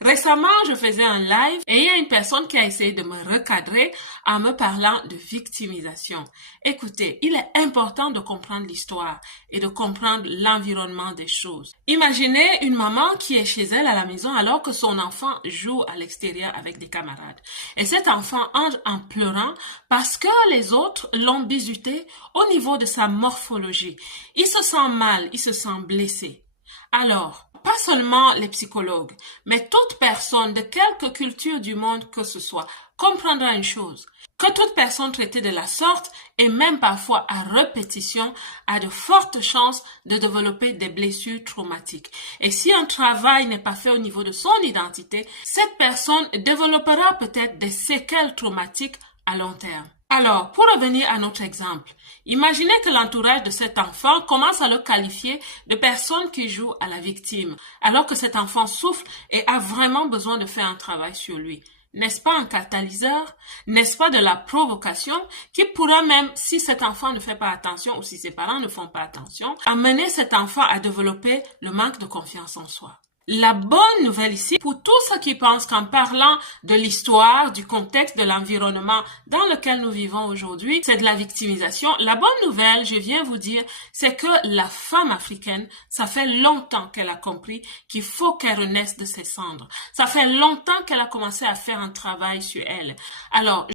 Récemment, je faisais un live et il y a une personne qui a essayé de me recadrer en me parlant de victimisation. Écoutez, il est important de comprendre l'histoire et de comprendre l'environnement des choses. Imaginez une maman qui est chez elle à la maison alors que son enfant joue à l'extérieur avec des camarades. Et cet enfant entre en pleurant parce que les autres l'ont bizuté au niveau de sa morphologie. Il se sent mal, il se sent blessé. Alors, pas seulement les psychologues, mais toute personne de quelque culture du monde que ce soit comprendra une chose, que toute personne traitée de la sorte et même parfois à répétition a de fortes chances de développer des blessures traumatiques. Et si un travail n'est pas fait au niveau de son identité, cette personne développera peut-être des séquelles traumatiques à long terme. Alors, pour revenir à notre exemple, imaginez que l'entourage de cet enfant commence à le qualifier de personne qui joue à la victime, alors que cet enfant souffre et a vraiment besoin de faire un travail sur lui. N'est-ce pas un catalyseur? N'est-ce pas de la provocation qui pourra même, si cet enfant ne fait pas attention ou si ses parents ne font pas attention, amener cet enfant à développer le manque de confiance en soi? La bonne nouvelle ici, pour tous ceux qui pensent qu'en parlant de l'histoire, du contexte, de l'environnement dans lequel nous vivons aujourd'hui, c'est de la victimisation, la bonne nouvelle, je viens vous dire, c'est que la femme africaine, ça fait longtemps qu'elle a compris qu'il faut qu'elle renaisse de ses cendres. Ça fait longtemps qu'elle a commencé à faire un travail sur elle. Alors,